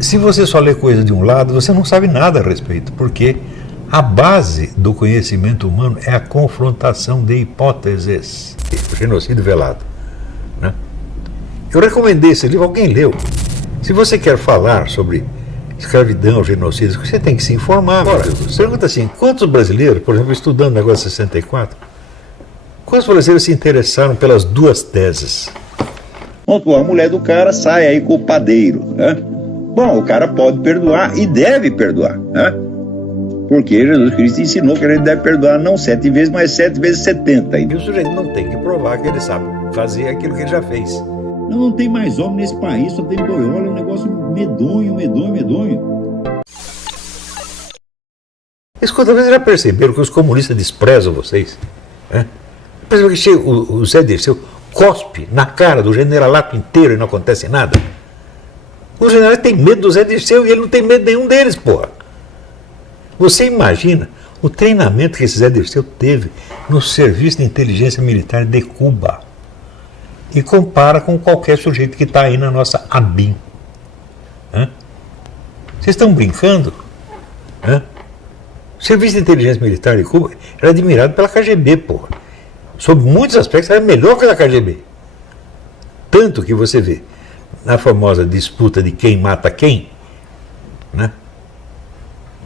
Se você só lê coisa de um lado, você não sabe nada a respeito, porque a base do conhecimento humano é a confrontação de hipóteses. O genocídio velado, né? Eu recomendei esse livro, alguém leu? Se você quer falar sobre escravidão, genocídio, você tem que se informar. Agora, pergunta assim, quantos brasileiros, por exemplo, estudando o negócio de 64, quantos brasileiros se interessaram pelas duas teses? Bom, a mulher do cara sai aí com o padeiro, né? Bom, o cara pode perdoar e deve perdoar, né? Porque Jesus Cristo ensinou que a gente deve perdoar não 7 vezes, mas 7 vezes 70. E o sujeito não tem que provar que ele sabe fazer aquilo que ele já fez. Não tem mais homem nesse país, só tem boiola, é um negócio medonho. Escuta, vocês já perceberam que os comunistas desprezam vocês? Percebeu que o Zé Dirceu cospe na cara do generalato inteiro e não acontece nada? O general tem medo do Zé Dirceu e ele não tem medo nenhum deles, porra. Você imagina o treinamento que esse Zé Dirceu teve no Serviço de Inteligência Militar de Cuba e compara com qualquer sujeito que está aí na nossa ABIN. Vocês estão brincando? O Serviço de Inteligência Militar de Cuba era admirado pela KGB, porra. Sob muitos aspectos era melhor que a KGB. Tanto que você vê na famosa disputa de quem mata quem, né?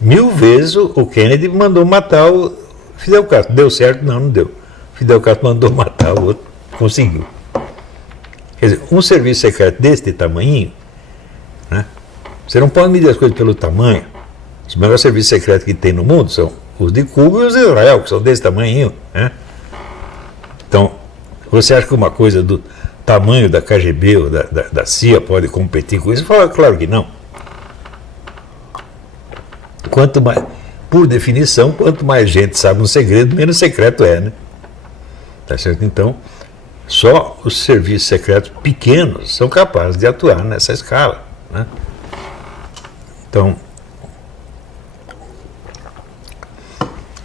1000 vezes o Kennedy mandou matar o Fidel Castro. Deu certo? Não deu. Fidel Castro mandou matar o outro, conseguiu. Quer dizer, um serviço secreto deste tamanho, né? Você não pode medir as coisas pelo tamanho. Os melhores serviços secretos que tem no mundo são os de Cuba e os de Israel, que são desse tamanho, né? Então, você acha que uma coisa do tamanho da KGB ou da CIA pode competir com isso? Claro que não. Quanto mais, por definição, quanto mais gente sabe um segredo, menos secreto é, né? Tá certo? Então, só os serviços secretos pequenos são capazes de atuar nessa escala, né? Então,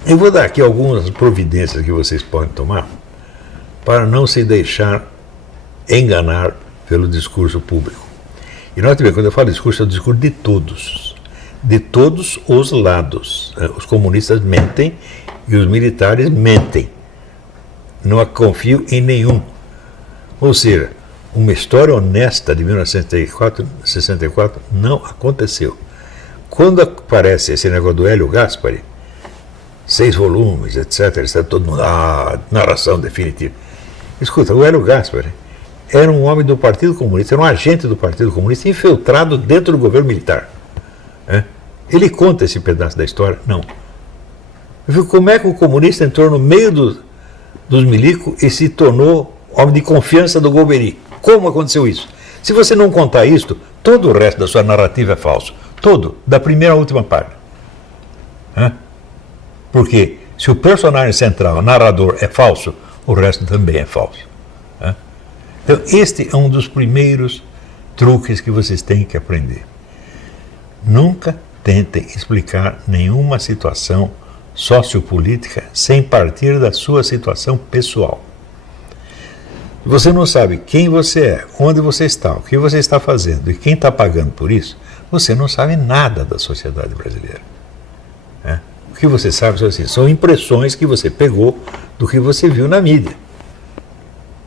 eu vou dar aqui algumas providências que vocês podem tomar para não se deixar enganar pelo discurso público. E nós também, quando eu falo discurso, é o discurso de todos os lados. Os comunistas mentem e os militares mentem. Não confio em nenhum. Ou seja, uma história honesta de 1964 não aconteceu. Quando aparece esse negócio do Hélio Gaspari, 6 volumes, etc., está todo mundo, narração definitiva. Escuta, o Hélio Gaspari era um homem do Partido Comunista, era um agente do Partido Comunista infiltrado dentro do governo militar. Ele conta esse pedaço da história? Não. Eu fico, como é que o comunista entrou no meio dos milicos e se tornou homem de confiança do Golbery? Como aconteceu isso? Se você não contar isto, todo o resto da sua narrativa é falso. Todo, da primeira à última página. Porque se o personagem central, o narrador, é falso, o resto também é falso. Então, este é um dos primeiros truques que vocês têm que aprender. Nunca tentem explicar nenhuma situação sociopolítica sem partir da sua situação pessoal. Você não sabe quem você é, onde você está, o que você está fazendo e quem está pagando por isso, você não sabe nada da sociedade brasileira. O que você sabe são impressões que você pegou do que você viu na mídia.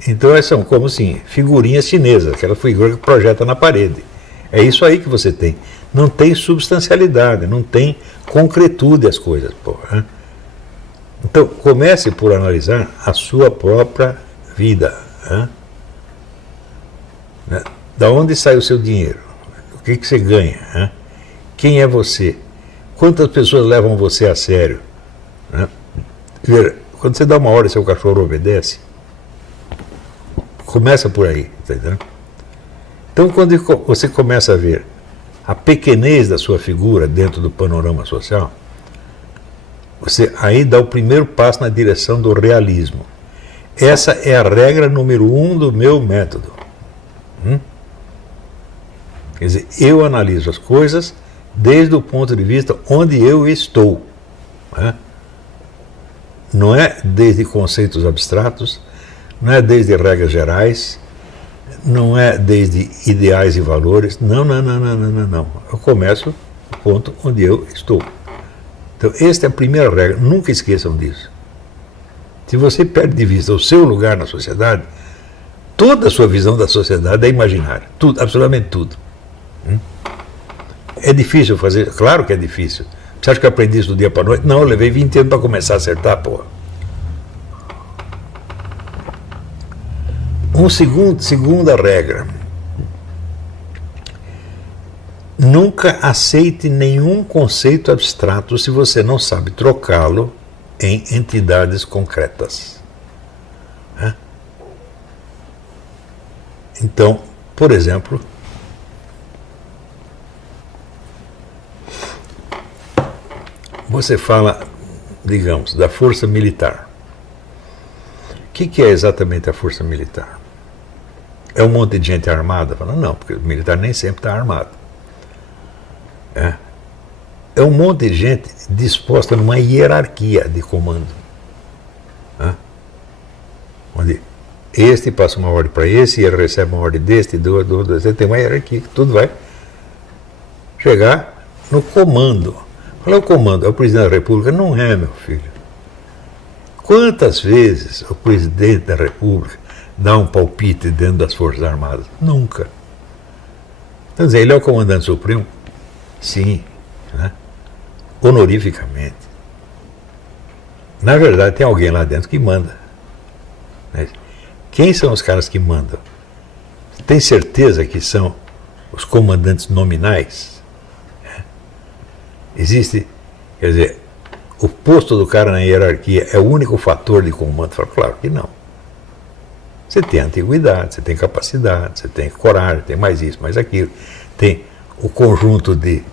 Então, são como assim, figurinhas chinesas, aquela figura que projeta na parede. É isso aí que você tem. Não tem substancialidade, não tem concretude as coisas. Porra. Então, comece por analisar a sua própria vida. Da onde sai o seu dinheiro? O que você ganha? Quem é você? Quantas pessoas levam você a sério? Quando você dá uma ordem e seu cachorro obedece, começa por aí. Tá entendendo? Então, quando você começa a ver a pequenez da sua figura dentro do panorama social, você aí dá o primeiro passo na direção do realismo. Essa é a regra número 1 do meu método. Quer dizer, eu analiso as coisas desde o ponto de vista onde eu estou. Não é desde conceitos abstratos, não é desde regras gerais, não é desde ideais e valores. Não. Eu começo no ponto onde eu estou. Então, esta é a primeira regra. Nunca esqueçam disso. Se você perde de vista o seu lugar na sociedade, toda a sua visão da sociedade é imaginária. Tudo, absolutamente tudo. É difícil fazer? Claro que é difícil. Você acha que eu aprendi isso do dia para a noite? Não, eu levei 20 anos para começar a acertar, porra. Segunda regra. Nunca aceite nenhum conceito abstrato se você não sabe trocá-lo em entidades concretas. Então, por exemplo, você fala, digamos, da força militar. O que é exatamente a força militar? É um monte de gente armada? Fala, não, porque o militar nem sempre está armado. É um monte de gente disposta numa hierarquia de comando. Onde este passa uma ordem para esse, e ele recebe uma ordem deste, você tem uma hierarquia que tudo vai chegar no comando. Qual é o comando? É o presidente da República? Não é, meu filho. Quantas vezes o presidente da República dá um palpite dentro das Forças Armadas? Nunca. Então, dizer, ele é o comandante supremo? Sim. Honorificamente. Na verdade, tem alguém lá dentro que manda. Quem são os caras que mandam? Tem certeza que são os comandantes nominais? Existe, quer dizer, o posto do cara na hierarquia é o único fator de comando? Falo, claro que não. Você tem antiguidade, você tem capacidade, você tem coragem, tem mais isso, mais aquilo. Tem o conjunto de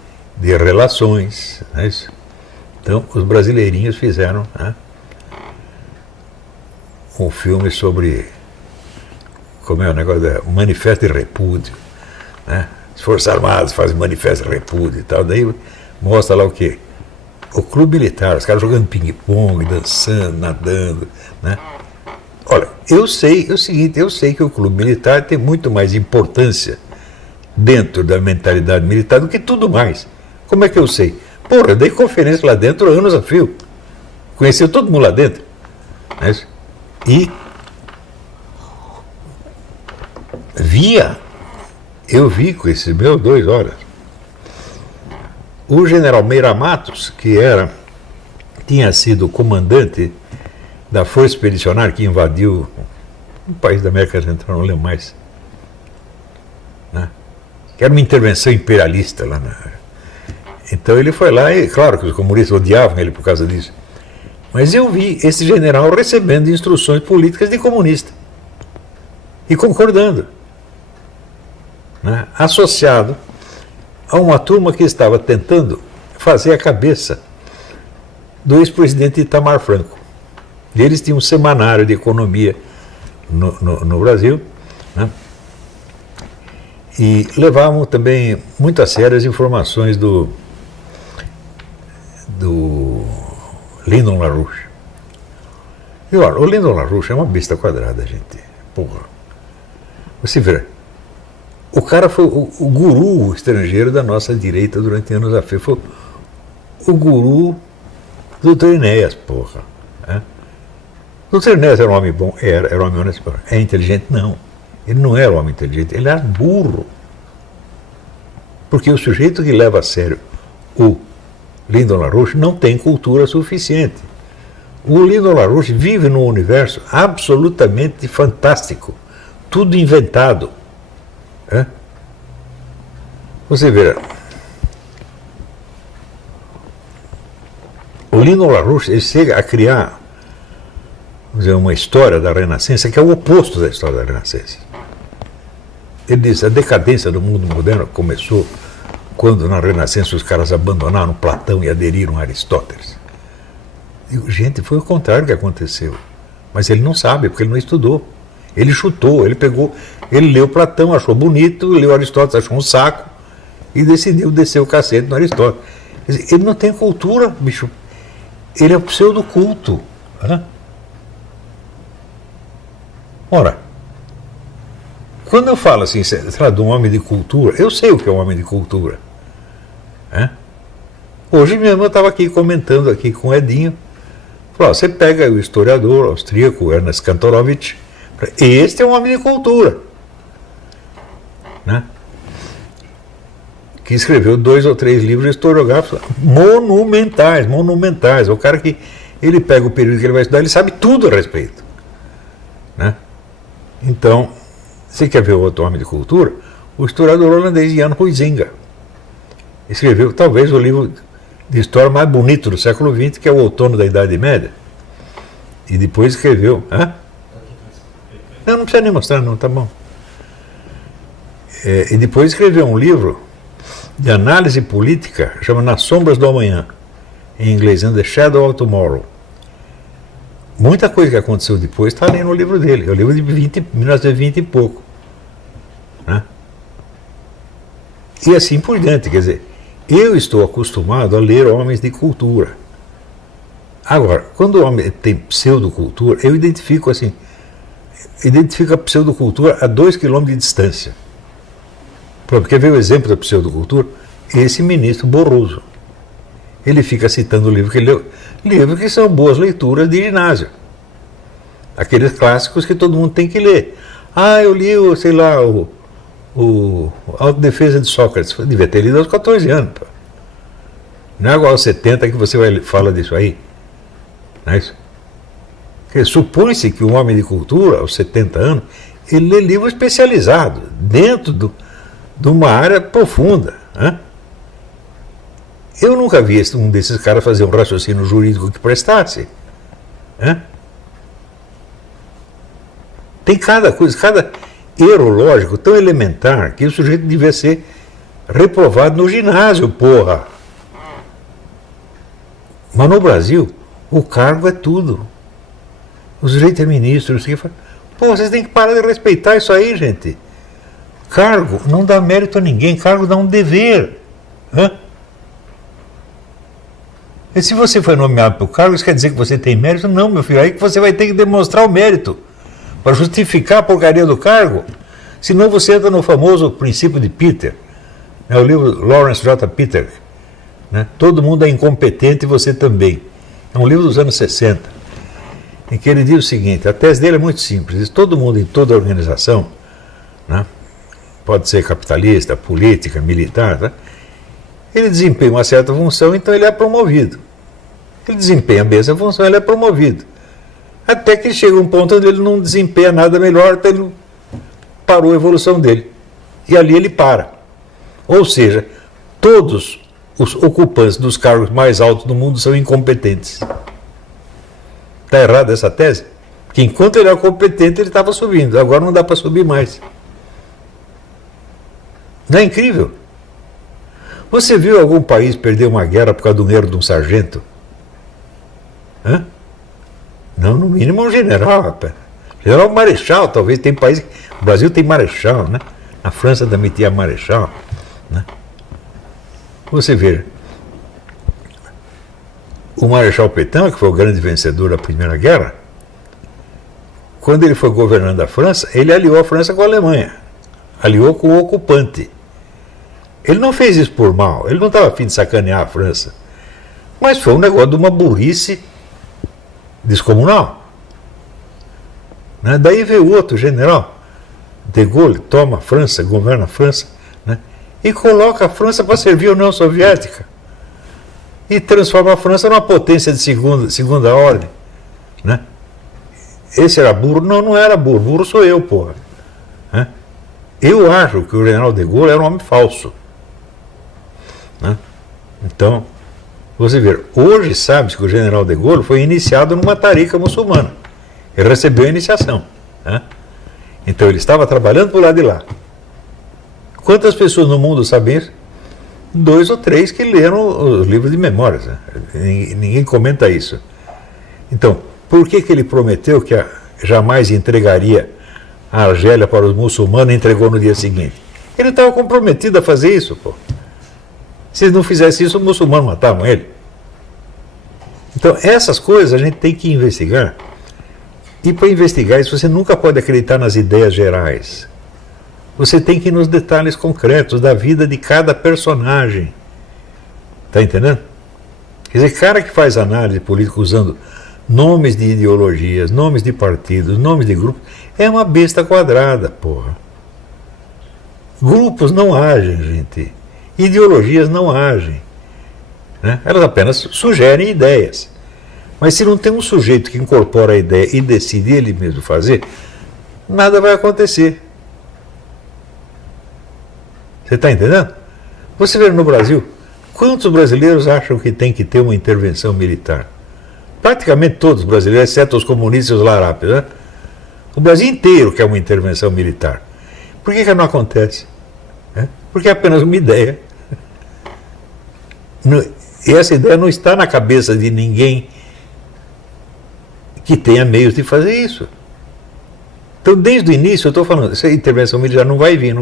relações. Não é isso? Então, os brasileirinhos fizeram um filme sobre, como é o negócio da manifesto de repúdio. As Forças Armadas fazem manifesto de repúdio e tal. Daí mostra lá o quê? O clube militar, os caras jogando ping-pong, dançando, nadando. Olha, eu sei o seguinte, eu sei que o clube militar tem muito mais importância dentro da mentalidade militar do que tudo mais. Como é que eu sei? Porra, eu dei conferência lá dentro anos a fio. Conheci todo mundo lá dentro. E eu vi com esses meus 2 horas, o general Meira Matos, que tinha sido o comandante da Força Expedicionária que invadiu um país da América Central, não lembro mais, que era uma intervenção imperialista lá Então ele foi lá e, claro que os comunistas odiavam ele por causa disso. Mas eu vi esse general recebendo instruções políticas de comunista. E concordando. Associado a uma turma que estava tentando fazer a cabeça do ex-presidente Itamar Franco. E eles tinham um semanário de economia no Brasil, e levavam também muito a sério as informações do Lyndon LaRouche. E olha, o Lyndon LaRouche é uma besta quadrada, gente. Porra. Você vê, o cara foi o guru estrangeiro da nossa direita durante anos a fio. Foi o guru do Dr. Enéas, porra. O Dr. Enéas era um homem bom? Era um homem honesto. É inteligente? Não. Ele não era um homem inteligente, ele era burro. Porque o sujeito que leva a sério o Lyndon LaRouche não tem cultura suficiente. O Lyndon LaRouche vive num universo absolutamente fantástico. Tudo inventado. Você vê, o Lyndon LaRouche ele chega a criar, vamos dizer, uma história da Renascença que é o oposto da história da Renascença. Ele diz, a decadência do mundo moderno começou quando na Renascença os caras abandonaram Platão e aderiram a Aristóteles. Digo, gente, foi o contrário que aconteceu. Mas ele não sabe, porque ele não estudou. Ele chutou, ele leu Platão, achou bonito, leu Aristóteles, achou um saco, e decidiu descer o cacete no Aristóteles. Quer dizer, ele não tem cultura, bicho. Ele é pseudo-culto. Ora, Quando eu falo assim, sei lá, de um homem de cultura, eu sei o que é um homem de cultura. Né? Hoje minha irmã estava aqui comentando aqui com o Edinho. Falou, você pega o historiador austríaco Ernest Kantorowicz, este é um homem de cultura. Né? Que escreveu 2 ou 3 livros historiográficos monumentais. O cara que ele pega o período que ele vai estudar, ele sabe tudo a respeito. Né? Então, você quer ver outro homem de cultura? O historiador holandês Jan Huizinga escreveu talvez o livro de história mais bonito do século XX, que é o Outono da Idade Média. E depois escreveu... Hã? Não precisa nem mostrar, não, tá bom. E depois escreveu um livro de análise política, chama Nas Sombras do Amanhã, em inglês, In the Shadow of Tomorrow. Muita coisa que aconteceu depois está ali no livro dele, é o livro de 1920 e pouco. Né? E assim por diante, quer dizer, eu estou acostumado a ler homens de cultura. Agora, quando o homem tem pseudocultura, eu identifico assim, a pseudocultura a 2 km de distância. Pronto, quer ver o exemplo da pseudocultura? Esse ministro Borroso. Ele fica citando o livro que ele leu, livros que são boas leituras de ginásio. Aqueles clássicos que todo mundo tem que ler. Ah, eu li, sei lá, o Autodefesa de Sócrates. Eu devia ter lido aos 14 anos. Pô. Não é igual aos 70 que você fala disso aí. Não é isso? Supõe-se que um homem de cultura, aos 70 anos, ele lê livro especializado, dentro de uma área profunda. Né? Eu nunca vi um desses caras fazer um raciocínio jurídico que prestasse. Né? Tem cada coisa, cada erro lógico tão elementar que o sujeito devia ser reprovado no ginásio, porra. Mas no Brasil, o cargo é tudo. O sujeito é ministro, não sei o que. Pô, vocês têm que parar de respeitar isso aí, gente. Cargo não dá mérito a ninguém, cargo dá um dever. Hã? E se você foi nomeado para o cargo, isso quer dizer que você tem mérito? Não, meu filho, aí que você vai ter que demonstrar o mérito para justificar a porcaria do cargo. Senão você entra no famoso princípio de Peter, né, o livro Lawrence J. Peter. Né, Todo mundo é incompetente e você também. É um livro dos anos 60, em que ele diz o seguinte, a tese dele é muito simples, diz, todo mundo em toda organização, né, pode ser capitalista, política, militar, né, ele desempenha uma certa função, então ele é promovido. Ele desempenha bem essa função, ele é promovido. Até que chega um ponto onde ele não desempenha nada melhor, até ele parou a evolução dele. E ali ele para. Ou seja, todos os ocupantes dos cargos mais altos do mundo são incompetentes. Está errada essa tese? Porque enquanto ele era competente, ele estava subindo. Agora não dá para subir mais. Não é incrível? Você viu algum país perder uma guerra por causa do erro de um sargento? Hã? Não, no mínimo um general, rapaz. General marechal, talvez. Tem país. O Brasil tem marechal, né? A França também tinha marechal. Né? Você veja. O Marechal Pétain, que foi o grande vencedor da Primeira Guerra, quando ele foi governando a França, ele aliou a França com a Alemanha. Aliou com o ocupante. Ele não fez isso por mal, ele não estava a fim de sacanear a França. Mas foi um negócio de uma burrice descomunal. Né? Daí veio outro general, de Gaulle, toma a França, governa a França, né? E coloca a França para servir a União Soviética. E transforma a França numa potência de segunda ordem. Né? Esse era burro? Não, não era burro. Burro sou eu, porra. Né? Eu acho que o general de Gaulle era um homem falso. Né? Então, você vê, hoje sabe-se que o general de Gaulle foi iniciado numa tarica muçulmana. Ele recebeu a iniciação. Né? Então ele estava trabalhando por lá de lá. Quantas pessoas no mundo sabem isso? 2 ou 3 que leram os livros de memórias. Né? Ninguém comenta isso. Então, por que ele prometeu que jamais entregaria a Argélia para os muçulmanos e entregou no dia seguinte? Ele estava comprometido a fazer isso, pô. Se ele não fizesse isso, os muçulmanos matavam ele. Então, essas coisas a gente tem que investigar. E para investigar isso, você nunca pode acreditar nas ideias gerais. Você tem que ir nos detalhes concretos da vida de cada personagem. Está entendendo? Quer dizer, cara que faz análise política usando nomes de ideologias, nomes de partidos, nomes de grupos, é uma besta quadrada, porra. Grupos não agem, gente. Ideologias não agem. Né? Elas apenas sugerem ideias. Mas se não tem um sujeito que incorpora a ideia e decide ele mesmo fazer, nada vai acontecer. Você está entendendo? Você vê no Brasil, quantos brasileiros acham que tem que ter uma intervenção militar? Praticamente todos os brasileiros, exceto os comunistas e os larápios. Né? O Brasil inteiro quer uma intervenção militar. Por que não acontece? Porque é apenas uma ideia. E essa ideia não está na cabeça de ninguém que tenha meios de fazer isso. Então, desde o início, eu estou falando, essa intervenção militar não vai vir.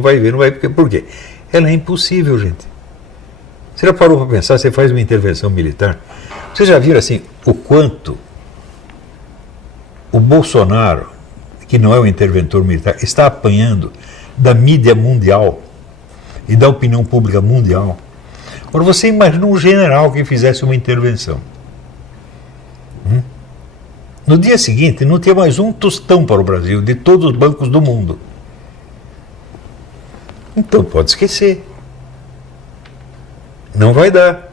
Por quê? Ela é impossível, gente. Você já parou para pensar, você faz uma intervenção militar? Vocês já viram, assim, o quanto o Bolsonaro, que não é um interventor militar, está apanhando da mídia mundial e da opinião pública mundial? Agora, você imagina um general que fizesse uma intervenção. No dia seguinte, não tinha mais um tostão para o Brasil, de todos os bancos do mundo. Então, pode esquecer. Não vai dar.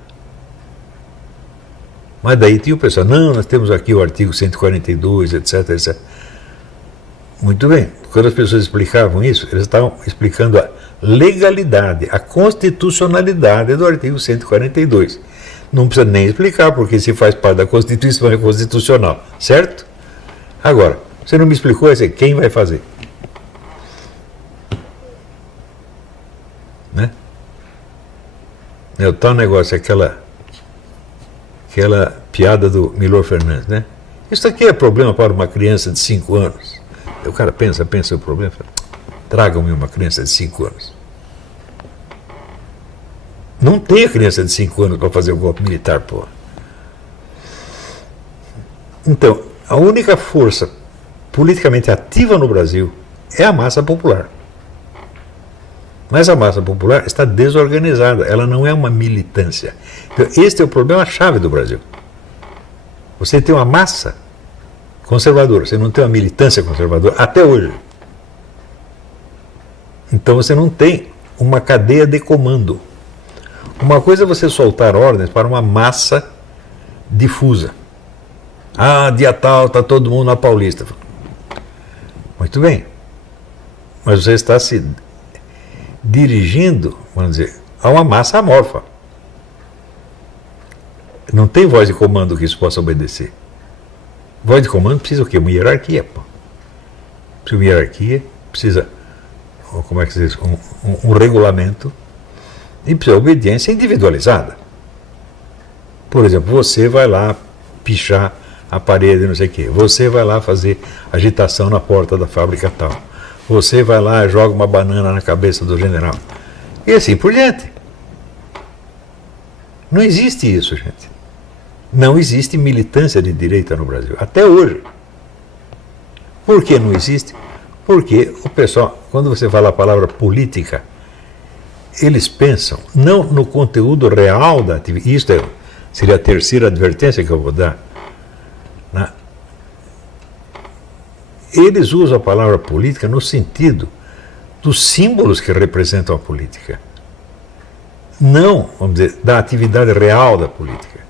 Mas daí tinha o pessoal, não, nós temos aqui o artigo 142, etc, etc. Muito bem. Quando as pessoas explicavam isso, eles estavam explicando a legalidade, a constitucionalidade do artigo 142. Não precisa nem explicar, porque se faz parte da Constituição é constitucional, certo? Agora, você não me explicou quem vai fazer? Né? É o tal negócio, aquela piada do Milor Fernandes, né? Isso aqui é problema para uma criança de 5 anos. Aí o cara pensa o problema, fala, tragam-me uma criança de 5 anos. Não tem a criança de 5 anos para fazer o golpe militar, pô. Então, a única força politicamente ativa no Brasil é a massa popular. Mas a massa popular está desorganizada, ela não é uma militância. Então, este é o problema-chave do Brasil. Você tem uma massa conservadora, você não tem uma militância conservadora, até hoje. Então você não tem uma cadeia de comando. Uma coisa é você soltar ordens para uma massa difusa. Ah, dia tal, está todo mundo na Paulista. Muito bem. Mas você está se dirigindo, vamos dizer, a uma massa amorfa. Não tem voz de comando que isso possa obedecer. Voz de comando precisa o quê? Uma hierarquia. Pô. Precisa uma hierarquia, precisa, como é que se diz, um regulamento, e precisa obediência individualizada. Por exemplo, você vai lá pichar a parede, não sei o quê. Você vai lá fazer agitação na porta da fábrica tal. Você vai lá e joga uma banana na cabeça do general. E assim por diante. Não existe isso, gente. Não existe militância de direita no Brasil, até hoje. Por que não existe? Porque o pessoal, quando você fala a palavra política, eles pensam não no conteúdo real da atividade. Isto seria a terceira advertência que eu vou dar. Né? Eles usam a palavra política no sentido dos símbolos que representam a política. Não, vamos dizer, da atividade real da política.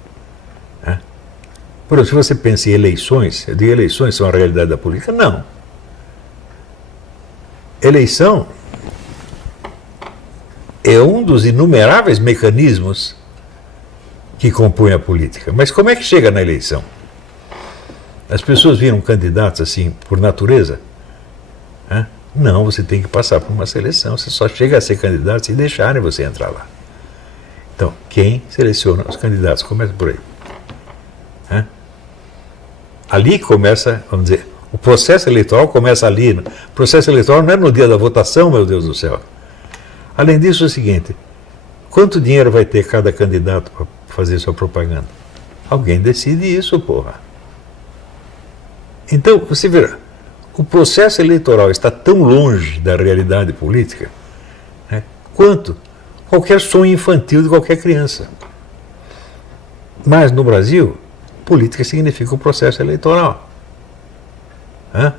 Né? Por exemplo, se você pensa em eleições, eu digo eleições são a realidade da política? Não. Eleição é um dos inumeráveis mecanismos que compõem a política. Mas como é que chega na eleição? As pessoas viram candidatos assim por natureza? Não, você tem que passar por uma seleção. Você só chega a ser candidato se deixarem você entrar lá. Então, quem seleciona os candidatos? Começa por aí. Ali começa, vamos dizer, o processo eleitoral começa ali. O processo eleitoral não é no dia da votação, meu Deus do céu. Além disso, é o seguinte, quanto dinheiro vai ter cada candidato para fazer sua propaganda? Alguém decide isso, porra. Então, você vê, o processo eleitoral está tão longe da realidade política, né, quanto qualquer sonho infantil de qualquer criança. Mas no Brasil, política significa o processo eleitoral. Né?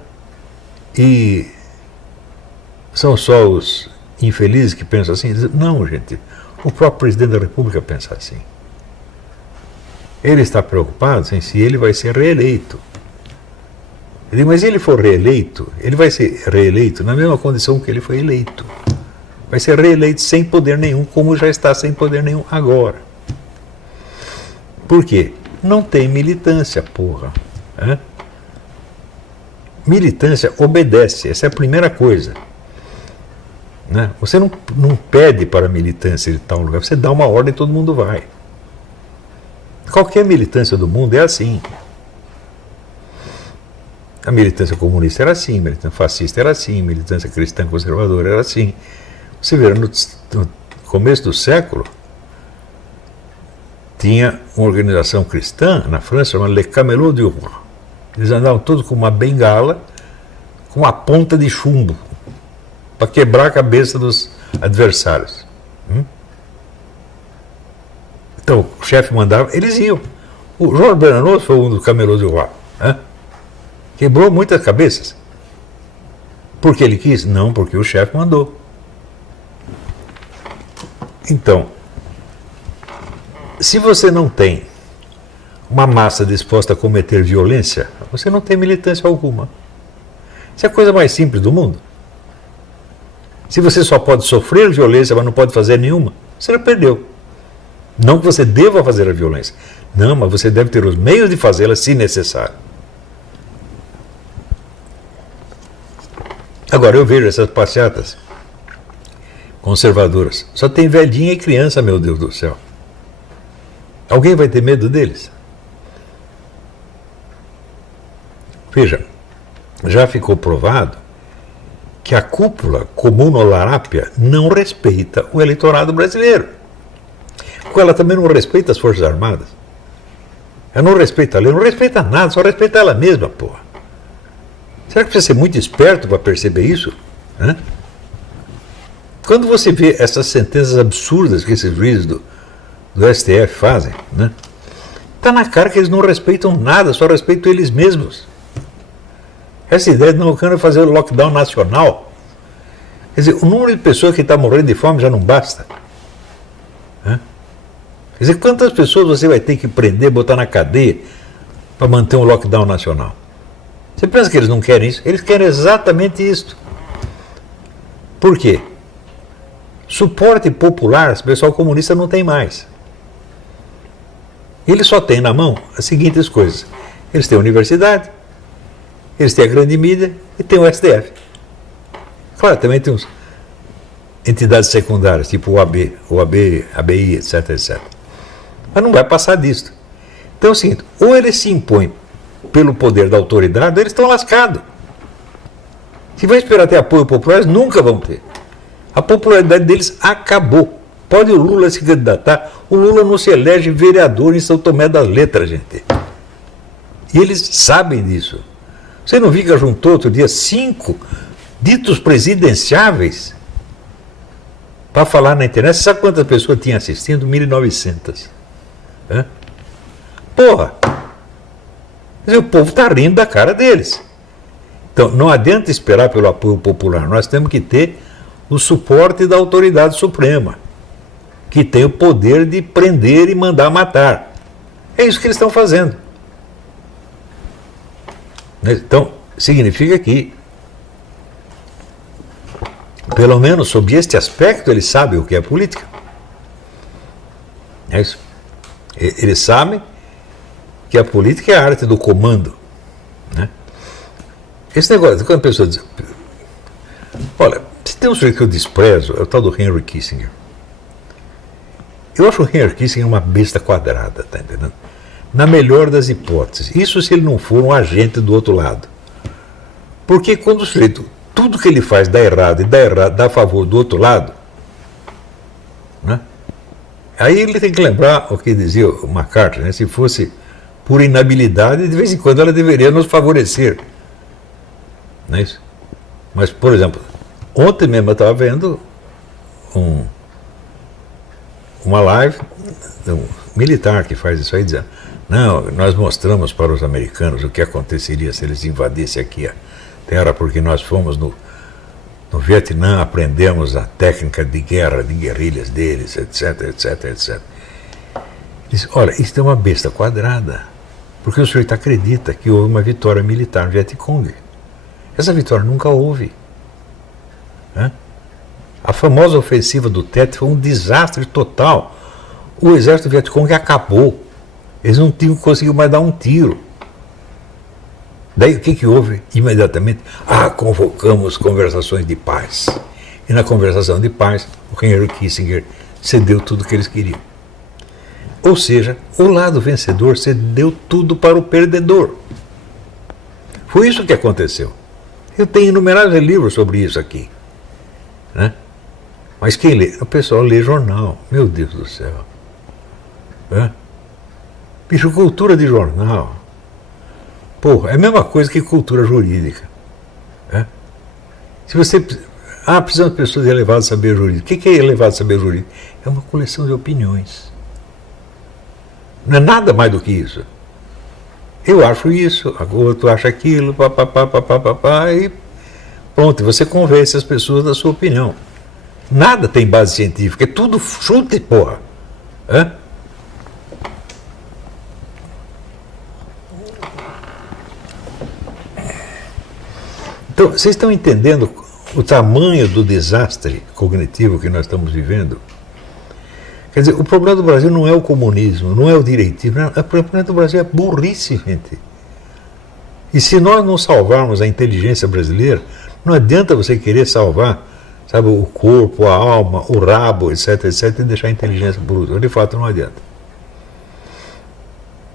E são só os infelizes que pensam assim? Não, gente. O próprio presidente da República pensa assim. Ele está preocupado em se ele vai ser reeleito. Eu digo, mas se ele for reeleito, ele vai ser reeleito na mesma condição que ele foi eleito. Vai ser reeleito sem poder nenhum, como já está sem poder nenhum agora. Por quê? Não tem militância, porra. Hã? Militância obedece, essa é a primeira coisa. Né? Você não pede para a militância de tal lugar, você dá uma ordem e todo mundo vai. Qualquer militância do mundo é assim. A militância comunista era assim, a militância fascista era assim, a militância cristã conservadora era assim. Você vê, no começo do século, tinha uma organização cristã na França chamada Les Camelots du Roi. Eles andavam todos com uma bengala, com uma ponta de chumbo, para quebrar a cabeça dos adversários. Então, o chefe mandava, eles iam. O Jorge Bernanos foi um dos Camelots du Roi. Quebrou muitas cabeças. Porque ele quis? Não, porque o chefe mandou. Então, se você não tem uma massa disposta a cometer violência, você não tem militância alguma. Isso é a coisa mais simples do mundo. Se você só pode sofrer violência, mas não pode fazer nenhuma, você já perdeu. Não que você deva fazer a violência. Não, mas você deve ter os meios de fazê-la se necessário. Agora, eu vejo essas passeatas conservadoras. Só tem velhinha e criança, meu Deus do céu. Alguém vai ter medo deles? Veja, já ficou provado que a cúpula comuno-larápia não respeita o eleitorado brasileiro. Ela também não respeita as Forças Armadas. Ela não respeita a lei, não respeita nada, só respeita ela mesma, porra. Será que precisa ser muito esperto para perceber isso? Hã? Quando você vê essas sentenças absurdas que esses juízes do STF fazem, né? Está na cara que eles não respeitam nada, só respeitam eles mesmos. Essa ideia de não querer fazer o lockdown nacional, quer dizer, o número de pessoas que está morrendo de fome já não basta. Hã? Quer dizer, quantas pessoas você vai ter que prender, botar na cadeia para manter um lockdown nacional? Você pensa que eles não querem isso? Eles querem exatamente isso. Por quê? Suporte popular, o pessoal comunista não tem mais. Eles só têm na mão as seguintes coisas. Eles têm a universidade, eles têm a grande mídia e têm o STF. Claro, também tem entidades secundárias, tipo o AB, ABI, etc, etc. Mas não vai passar disso. Então é o seguinte, ou eles se impõem pelo poder da autoridade, ou eles estão lascados. Se vai esperar ter apoio popular, eles nunca vão ter. A popularidade deles acabou. Pode o Lula se candidatar, o Lula não se elege vereador em São Tomé das Letras, gente. E eles sabem disso. Você não viu que juntou outro dia 5 ditos presidenciáveis para falar na internet? Você sabe quantas pessoas tinham assistindo? 1.900. Porra! Mas o povo está rindo da cara deles. Então, não adianta esperar pelo apoio popular. Nós temos que ter o suporte da autoridade suprema, que tem o poder de prender e mandar matar. É isso que eles estão fazendo. Então, significa que, pelo menos sob este aspecto, eles sabem o que é política. É isso. Eles sabem que a política é a arte do comando. Né? Esse negócio, quando a pessoa diz... Olha, se tem um sujeito que eu desprezo, é o tal do Henry Kissinger. Eu acho o Henry Kissinger uma besta quadrada, tá entendendo? Na melhor das hipóteses. Isso se ele não for um agente do outro lado. Porque quando o sujeito, tudo que ele faz dá errado e dá a favor do outro lado, né? Aí ele tem que lembrar o que dizia o McCarthy, né? Se fosse por inabilidade, de vez em quando ela deveria nos favorecer. não é isso? Mas, por exemplo, ontem mesmo eu estava vendo uma live de um militar que faz isso aí, dizendo: não, nós mostramos para os americanos o que aconteceria se eles invadissem aqui a terra, porque nós fomos no Vietnã, aprendemos a técnica de guerra, de guerrilhas deles, etc, etc, etc. Diz: olha, isso é uma besta quadrada, porque o senhor acredita que houve uma vitória militar Vietcong. Essa vitória nunca houve. A famosa ofensiva do Tet foi um desastre total. O exército Vietcong acabou. Eles não tinham conseguido mais dar um tiro. Daí o que houve? Imediatamente, convocamos conversações de paz. E na conversação de paz, o Henry Kissinger cedeu tudo o que eles queriam. Ou seja, o lado vencedor cedeu tudo para o perdedor. Foi isso que aconteceu. Eu tenho inumeráveis livros sobre isso aqui. Né? Mas quem lê? O pessoal lê jornal. Meu Deus do céu. Bicho, cultura de jornal. Porra, é a mesma coisa que cultura jurídica. Se você... precisamos de pessoas de elevado saber jurídico. O que é elevado saber jurídico? É uma coleção de opiniões. Não é nada mais do que isso. Eu acho isso, o outro acha aquilo, e pronto, você convence as pessoas da sua opinião. Nada tem base científica, é tudo chute, porra. Então, vocês estão entendendo o tamanho do desastre cognitivo que nós estamos vivendo? Quer dizer, o problema do Brasil não é o comunismo, não é o direitismo, o problema do Brasil é burrice, gente. E se nós não salvarmos a inteligência brasileira, não adianta você querer salvar, sabe, o corpo, a alma, o rabo, etc, etc, e deixar a inteligência por último. De fato, não adianta.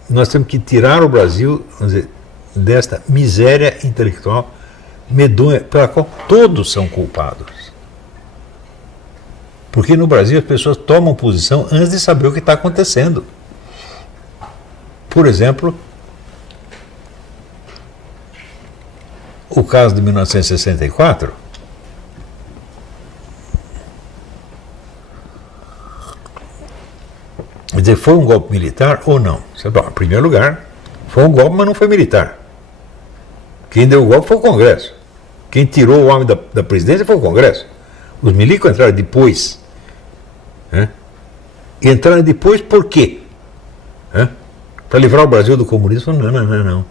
Nós temos que tirar o Brasil, vamos dizer, desta miséria intelectual medonha, pela qual todos são culpados. Porque no Brasil as pessoas tomam posição antes de saber o que está acontecendo. Por exemplo, o caso de 1964, quer dizer, foi um golpe militar ou não? Bom, em primeiro lugar, foi um golpe, mas não foi militar. Quem deu o golpe foi o Congresso. Quem tirou o homem da presidência foi o Congresso. Os milicos entraram depois. E entraram depois por quê? Para livrar o Brasil do comunismo? Não.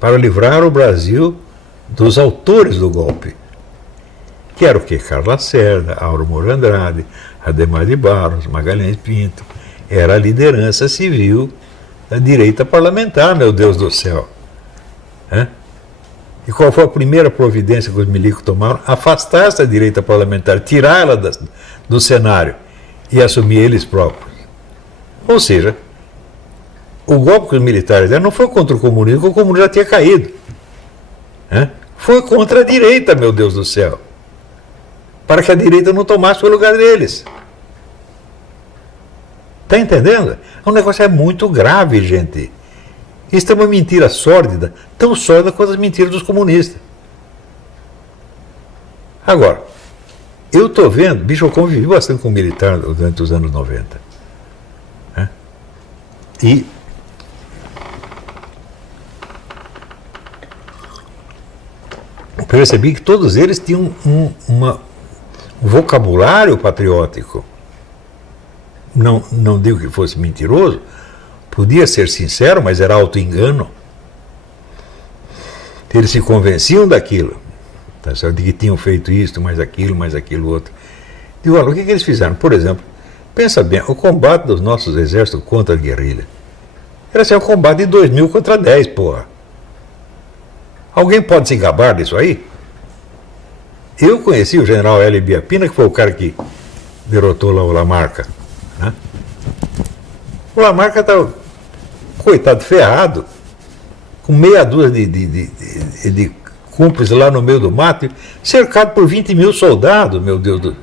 Para livrar o Brasil dos autores do golpe. Que era o quê? Carlos Lacerda, Auro Moura Andrade, Adhemar de Barros, Magalhães Pinto. Era a liderança civil da direita parlamentar, meu Deus do céu. E qual foi a primeira providência que os milicos tomaram? Afastar essa direita parlamentar, tirar ela do cenário e assumir eles próprios. Ou seja, o golpe que os militares deram não foi contra o comunismo, porque o comunismo já tinha caído. Foi contra a direita, meu Deus do céu. Para que a direita não tomasse o lugar deles. Está entendendo? O negócio é muito grave, gente. Isso é uma mentira sórdida, tão sórdida quanto as mentiras dos comunistas. Agora, eu estou vendo, bicho, eu convivi bastante com militar durante os anos 90. E percebi que todos eles tinham um vocabulário patriótico. Não digo que fosse mentiroso, podia ser sincero, mas era auto-engano. Eles se convenciam daquilo, tá certo? De que tinham feito isso, mais aquilo outro. Digo, olha, o que eles fizeram? Por exemplo, pensa bem, o combate dos nossos exércitos contra a guerrilha era assim, um combate de 2.000 contra 10, porra. Alguém pode se gabar disso aí? Eu conheci o general Hélio Biapina, que foi o cara que derrotou lá o Lamarca. O Lamarca estava, coitado, ferrado, com meia dúzia de cúmplices lá no meio do mato, cercado por 20.000 soldados, meu Deus do...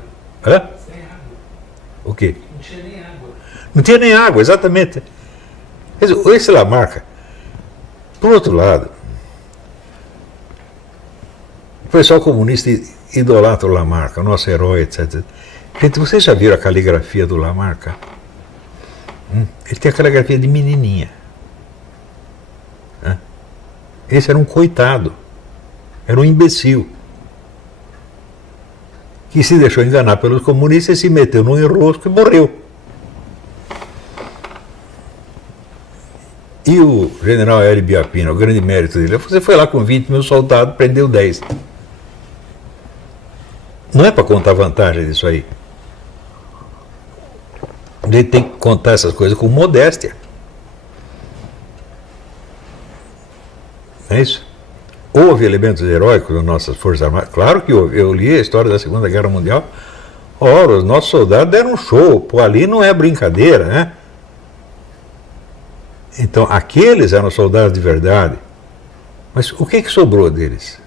Sem água. O quê? Não tinha nem água. Não tinha nem água, exatamente. Esse Lamarca, por outro lado, O pessoal comunista idolatra o Lamarck, o nosso herói, etc. Gente, vocês já viram a caligrafia do Lamarck? Ele tem a caligrafia de menininha. Esse era um coitado, era um imbecil, que se deixou enganar pelos comunistas e se meteu num enrosco e morreu. E o general Hélio Biapina, o grande mérito dele, você foi lá com 20 mil soldados, prendeu 10. Não é para contar vantagem disso aí. A gente tem que contar essas coisas com modéstia. É isso? Houve elementos heróicos nas nossas Forças Armadas? Claro que houve. Eu li a história da Segunda Guerra Mundial. Ora, os nossos soldados deram um show. Pô, ali não é brincadeira, né? Então, aqueles eram soldados de verdade. Mas o que sobrou deles?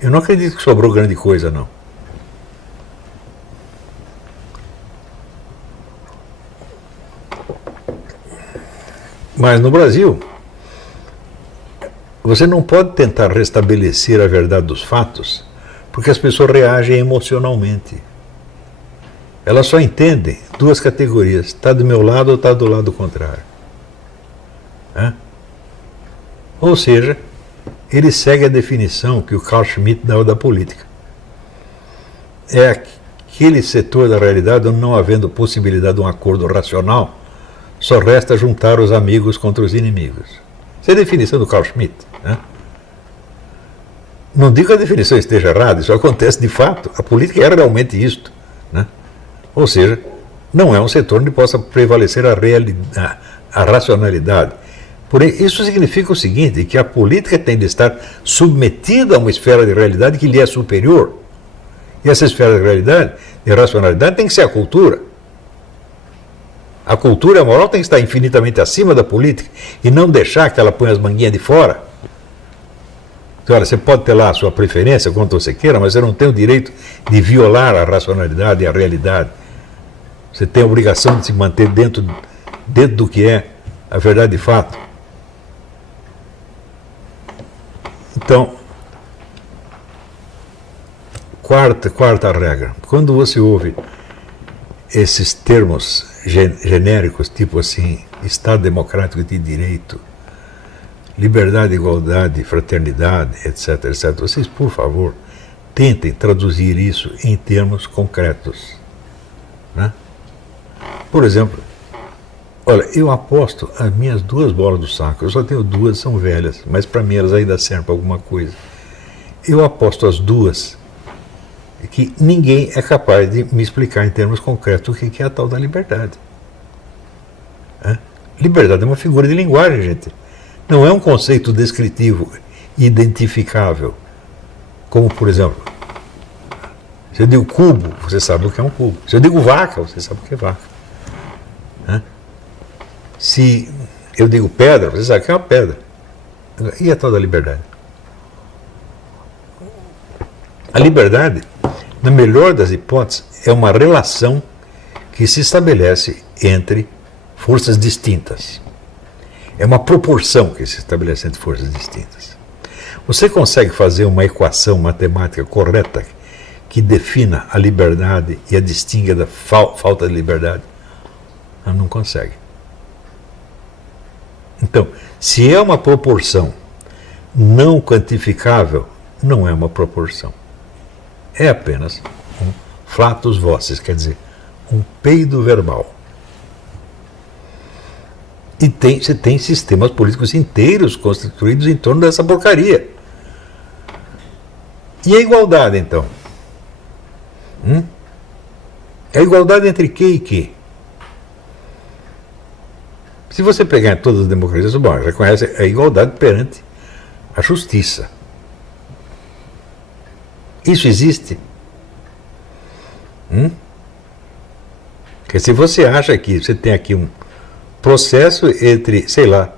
Eu não acredito que sobrou grande coisa, não. Mas no Brasil, você não pode tentar restabelecer a verdade dos fatos, porque as pessoas reagem emocionalmente. Elas só entendem duas categorias: está do meu lado ou está do lado contrário. Ou seja, ele segue a definição que o Carl Schmitt dava da política. É aquele setor da realidade onde, não havendo possibilidade de um acordo racional, só resta juntar os amigos contra os inimigos. Essa é a definição do Carl Schmitt. Não digo que a definição esteja errada, isso acontece de fato. A política é realmente isto. Ou seja, não é um setor onde possa prevalecer a racionalidade. Porém, isso significa o seguinte, que a política tem de estar submetida a uma esfera de realidade que lhe é superior. E essa esfera de realidade, de racionalidade, tem que ser a cultura. A cultura e a moral tem que estar infinitamente acima da política e não deixar que ela ponha as manguinhas de fora. Então, olha, você pode ter lá a sua preferência, quanto você queira, mas você não tem o direito de violar a racionalidade e a realidade. Você tem a obrigação de se manter dentro do que é a verdade de fato. Então, quarta regra. Quando você ouve esses termos genéricos, tipo assim, Estado Democrático de Direito, liberdade, igualdade, fraternidade, etc., etc., vocês, por favor, tentem traduzir isso em termos concretos. Por exemplo, olha, eu aposto as minhas 2 bolas do saco, eu só tenho 2, são velhas, mas para mim elas ainda servem para alguma coisa. Eu aposto as 2 que ninguém é capaz de me explicar em termos concretos o que é a tal da liberdade. Liberdade é uma figura de linguagem, gente. Não é um conceito descritivo, identificável. Como, por exemplo, se eu digo cubo, você sabe o que é um cubo. Se eu digo vaca, você sabe o que é vaca. Se eu digo pedra, você sabe o que é uma pedra. E a tal da liberdade? A liberdade, na melhor das hipóteses, é uma relação que se estabelece entre forças distintas. É uma proporção que se estabelece entre forças distintas. Você consegue fazer uma equação matemática correta que defina a liberdade e a distinga da falta de liberdade? Não consegue. Então, se é uma proporção não quantificável, não é uma proporção. É apenas um flatus vocis, quer dizer, um peido verbal. E você tem sistemas políticos inteiros constituídos em torno dessa porcaria. E a igualdade, então? A igualdade entre que e que? Se você pegar em todas as democracias, bom, reconhece a igualdade perante a justiça. Isso existe? Porque se você acha que você tem aqui um processo entre, sei lá,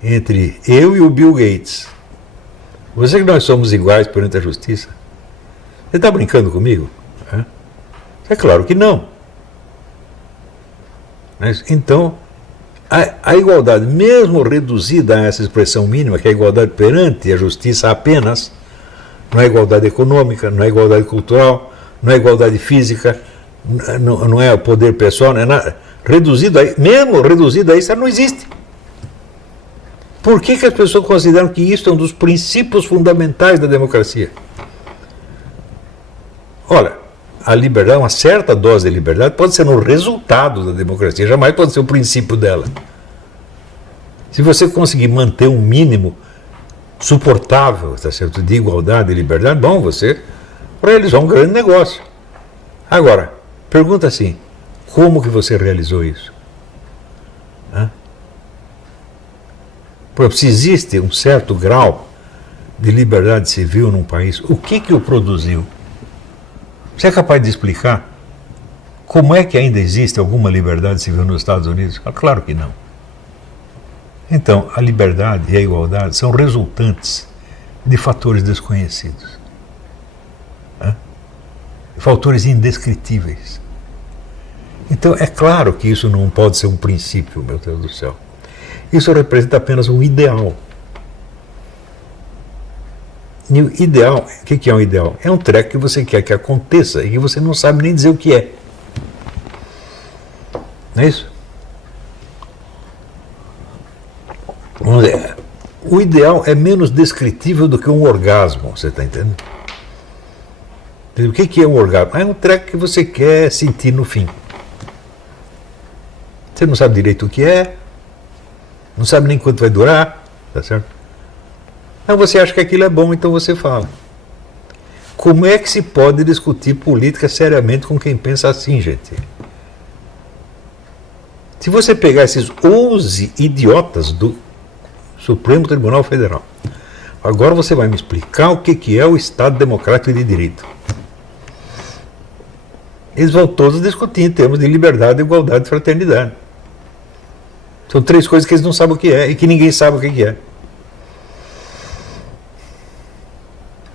entre eu e o Bill Gates, você que nós somos iguais perante a justiça, você está brincando comigo? É claro que não. Então, A igualdade, mesmo reduzida a essa expressão mínima, que é a igualdade perante a justiça apenas, não é igualdade econômica, não é igualdade cultural, não é igualdade física, não é o poder pessoal, não é nada. Reduzida, mesmo reduzida a isso, ela não existe. Por que as pessoas consideram que isso é um dos princípios fundamentais da democracia? Olha, a liberdade, uma certa dose de liberdade pode ser um resultado da democracia, jamais pode ser o princípio dela. Se você conseguir manter um mínimo suportável, tá certo, de igualdade e liberdade, bom, você realizou um grande negócio. Agora, pergunta assim, como que você realizou isso? Por exemplo, se existe um certo grau de liberdade civil num país, o que o produziu? Você é capaz de explicar como é que ainda existe alguma liberdade civil nos Estados Unidos? Claro que não. Então, a liberdade e a igualdade são resultantes de fatores desconhecidos. Fatores indescritíveis. Então, é claro que isso não pode ser um princípio, meu Deus do céu. Isso representa apenas um ideal. E o ideal, o que é um ideal? É um treco que você quer que aconteça e que você não sabe nem dizer o que é. Não é isso? Vamos dizer, o ideal é menos descritível do que um orgasmo, você está entendendo? O que é um orgasmo? É um treco que você quer sentir no fim. Você não sabe direito o que é, não sabe nem quanto vai durar, tá certo? Então você acha que aquilo é bom, então você fala. Como é que se pode discutir política seriamente com quem pensa assim, gente? Se você pegar esses 11 idiotas do Supremo Tribunal Federal, agora você vai me explicar o que é o Estado Democrático de Direito. Eles vão todos discutir em termos de liberdade, igualdade e fraternidade. São três coisas que eles não sabem o que é e que ninguém sabe o que é.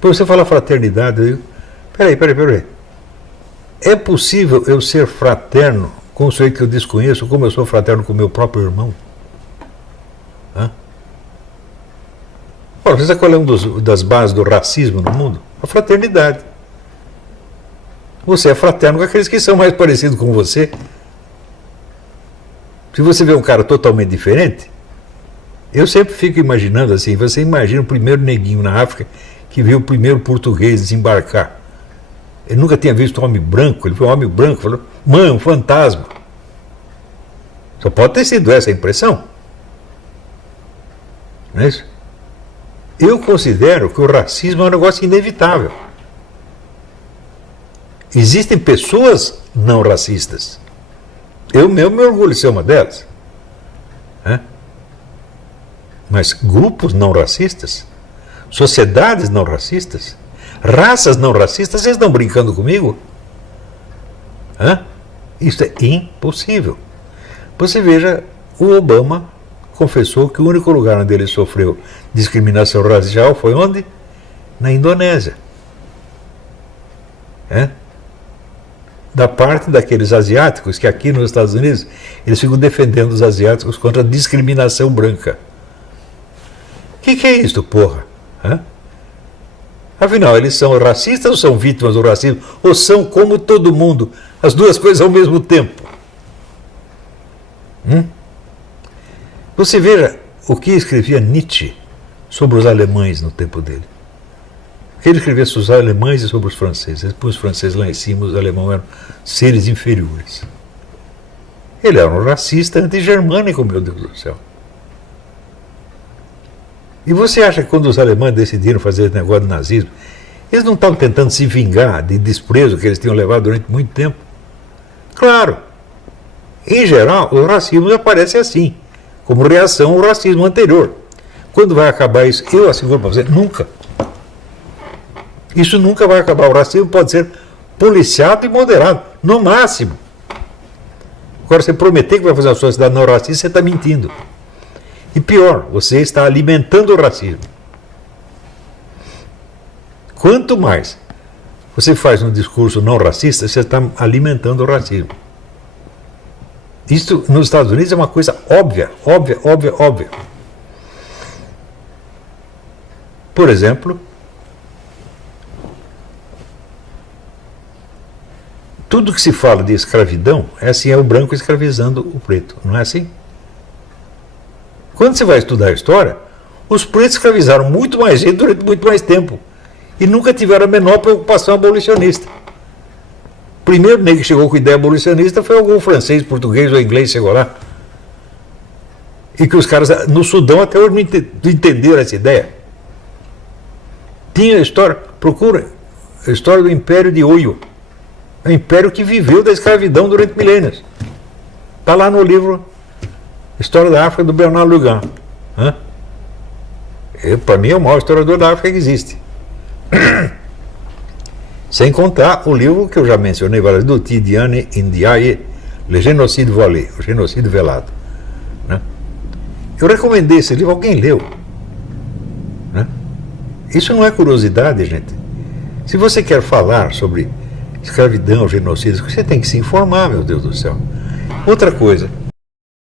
Por você falar fraternidade, eu digo, peraí. É possível eu ser fraterno com o sujeito que eu desconheço, como eu sou fraterno com o meu próprio irmão? Ora, você sabe qual é uma das bases do racismo no mundo? A fraternidade. Você é fraterno com aqueles que são mais parecidos com você. Se você vê um cara totalmente diferente, eu sempre fico imaginando assim, você imagina o primeiro neguinho na África que viu o primeiro português desembarcar. Ele nunca tinha visto um homem branco, ele foi um homem branco, falou, mãe, um fantasma. Só pode ter sido essa a impressão. Não é isso? Eu considero que o racismo é um negócio inevitável. Existem pessoas não racistas. Eu mesmo me orgulho de ser uma delas. Mas grupos não racistas, sociedades não racistas, raças não racistas, vocês estão brincando comigo? Isso é impossível. Você veja, o Obama confessou que o único lugar onde ele sofreu discriminação racial foi onde? Na Indonésia. Da parte daqueles asiáticos que aqui nos Estados Unidos eles ficam defendendo os asiáticos contra a discriminação branca. O que é isso, porra? Afinal, eles são racistas ou são vítimas do racismo? Ou são como todo mundo, as duas coisas ao mesmo tempo? Você veja o que escrevia Nietzsche sobre os alemães no tempo dele. Ele escrevia sobre os alemães e sobre os franceses. Ele pôs os franceses lá em cima, os alemães eram seres inferiores. Ele era um racista anti-germânico, meu Deus do céu. E você acha que quando os alemães decidiram fazer esse negócio de nazismo, eles não estavam tentando se vingar de desprezo que eles tinham levado durante muito tempo? Claro. Em geral, o racismo aparece assim, como reação ao racismo anterior. Quando vai acabar isso? Eu asseguro para você, nunca. Isso nunca vai acabar. O racismo pode ser policiado e moderado, no máximo. Agora, você prometer que vai fazer uma sociedade não racista, você está mentindo. E pior, você está alimentando o racismo. Quanto mais você faz um discurso não racista, você está alimentando o racismo. Isso nos Estados Unidos é uma coisa óbvia, óbvia, óbvia, óbvia. Por exemplo, tudo que se fala de escravidão é assim, é o branco escravizando o preto, não é assim? Quando você vai estudar a história, os pretos escravizaram muito mais gente durante muito mais tempo e nunca tiveram a menor preocupação abolicionista. O primeiro negro que chegou com ideia abolicionista foi algum francês, português ou inglês chegou lá. E que os caras no Sudão até hoje não entenderam essa ideia. Tinha a história, procura a história do Império de Oyo. É um império que viveu da escravidão durante milênios. Está lá no livro História da África do Bernard Lugan. Para mim é o maior historiador da África que existe. Sem contar o livro que eu já mencionei várias vezes, do Tidiane Ndiaye, Le Génocide Voilé, o genocídio velado. Né? Eu recomendei esse livro, alguém leu? Né? Isso não é curiosidade, gente. Se você quer falar sobre escravidão, genocídio, você tem que se informar, meu Deus do céu. Outra coisa,